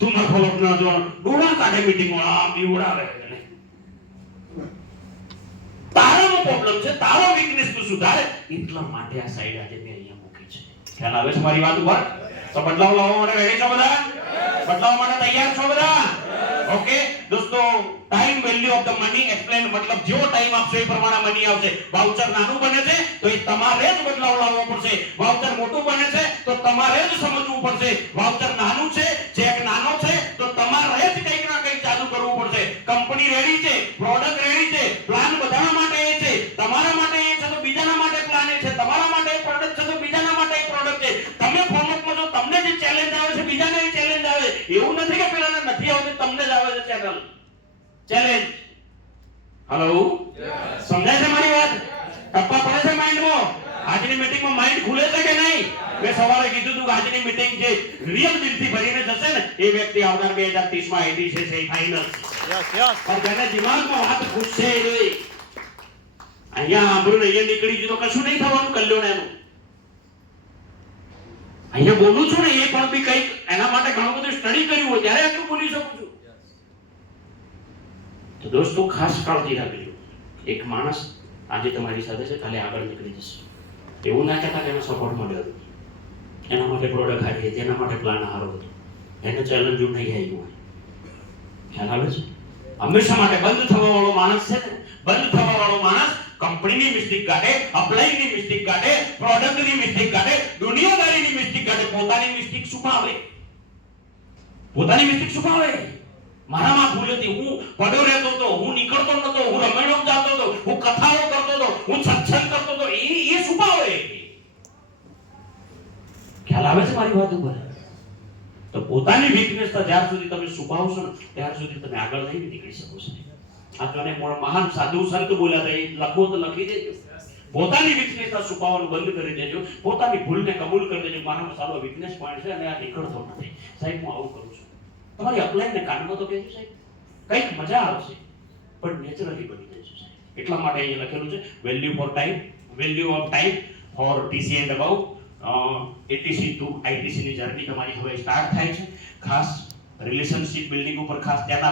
તું મારો લગ્ન જો ડોળા કાઢે મીટિંગમાં આ બીવડાવે ને તારાનો પ્રોબ્લેમ છે, તારો વીકનેસ તું સુધારે, એટલા માટે આ સાઈડ આજે મેં અહીંયા મૂકી છે. ખ્યાલ આવે છે મારી વાત ઉપર? તો બદલાવ લાવવા માટે રેડી છો બધા? બદલાવ માટે તૈયાર છો બધા? ઓકે દોસ્તો, time value of the money explain, મતલબ જેવો ટાઈમ આપશો એ પ્રમાણે મની આવશે. વાઉચર નાનું બને છે તો એ તમારે જ બદલાવ લાવવો પડશે. વાઉચર મોટું બને છે તો તમારે જ સમજવું પડશે. વાઉચર નાનું છે, ચેક નાનો છે તો તમારે જ કંઈક ના કંઈક ચાલુ કરવું પડશે. કંપની રેડી છે, પ્રોડક્ટ રેડી છે, પ્લાન બધાના માટે એ છે, તમારા માટે એ છે તો બીજાના માટે પ્લાન એ છે, તમારા માટે એ પ્રોડક્ટ છે તો બીજાના માટે એ પ્રોડક્ટ છે. તમે ફોર્મેટમાં જો તમને જે ચેલેન્જ આવે છે બીજાને એ ચેલેન્જ આવે, એવું નથી કે પેલાને નથી આવતું તમને જ આવે છે ચેનલ ચેલેન્જ. હેલો, સમજાય છે મારી વાત? ટપ્પા પડે છે માઇન્ડમાં? આજની મીટિંગમાં માઇન્ડ ખુલે છે કે નહીં? મેં સવારે કીધું હતું કે આજની મીટિંગ જે રિયલ દિલથી ભરીને જશે ને એ વ્યક્તિ આવનાર 2030 માં આઈટી છે ફાઇનલ. પણ જેને દિમાગમાં વાત ઘૂસશે એ અહીંયા આંબળું અહીંયા નીકળી ગયું તો કશું નહીં થવાનું કલ્યાણ એનું. અહીંયા બોલું છું ને એ પણ બી કંઈક એના માટે ઘણું બધું સ્ટડી કર્યું હોય ત્યારે આટલું બોલી શકું છું. તો દોસ્તો ખાસ કાળજી રાખજો. એક માણસ આજે તમારી સાથે છે, કાલે આગળ નીકળી જશે. એવું ના કહેતા કે એનો સપોર્ટ મળ્યો હતો, એના માટે પ્રોડક્ટ હારી હતી, એના માટે પ્લાન હારો હતો, એને ચેલેન્જ નહીં આવ્યું હોય. ખ્યાલ આવે છે? હંમેશા માટે બંધ થવા વાળો માણસ છે ને, બંધ થવા વાળો માણસ કંપનીની મિસ્ટેક કાઢે, અપ્લાયની મિસ્ટેક કાઢે, પ્રોડક્ટની મિસ્ટેક કાઢે, દુનિયાદારીની મિસ્ટેક કાઢે, પોતાની મિસ્ટેક છુપાવે. પોતાની મિસ્ટેક છુપાવે. મારામાં ભૂલ હતી, હું પડ્યો રહેતો હતો, હું નીકળતો નતો, હું રમેણો જતો હતો, હું કથાઓ કરતો હતો, હું સત્સંગ કરતો હતો, એ છુપાવે. ખ્યાલ આવે છે મારી વાત ઉપર? તો પોતાની વીકનેસ જ્યાર સુધી તમે છુપાવશો ને ત્યાર સુધી તમે આગળ નહીં નીકળી શકો છો. આ જોને મહાન સાધુ સંત બોલ્યા હતા, એ લખો તો લખી દેજો. પોતાની વીકનેસ છુપાવવાનું બંધ કરી દેજો, પોતાની ભૂલને કબૂલ કરી દેજો. મારામાં સારો વીકનેસ પોઈન્ટ છે અને આ નીકળતો નથી સાહેબ, હું આવું કરું છું. તમારી અપ્લાયને કાનમાં તો કહેજો સાહેબ, કંઈક મજા આવશે પણ નેચરલી બની જશે સાહેબ. એટલા માટે અહીંયા લખેલું છે value for time, value of time for TC and above. ATC to ITC ની જર્ની તમારી હવે સ્ટાર્ટ થાય છે. ખાસ રિલેશનશિપ બિલ્ડિંગ ઉપર ખાસ ધ્યાન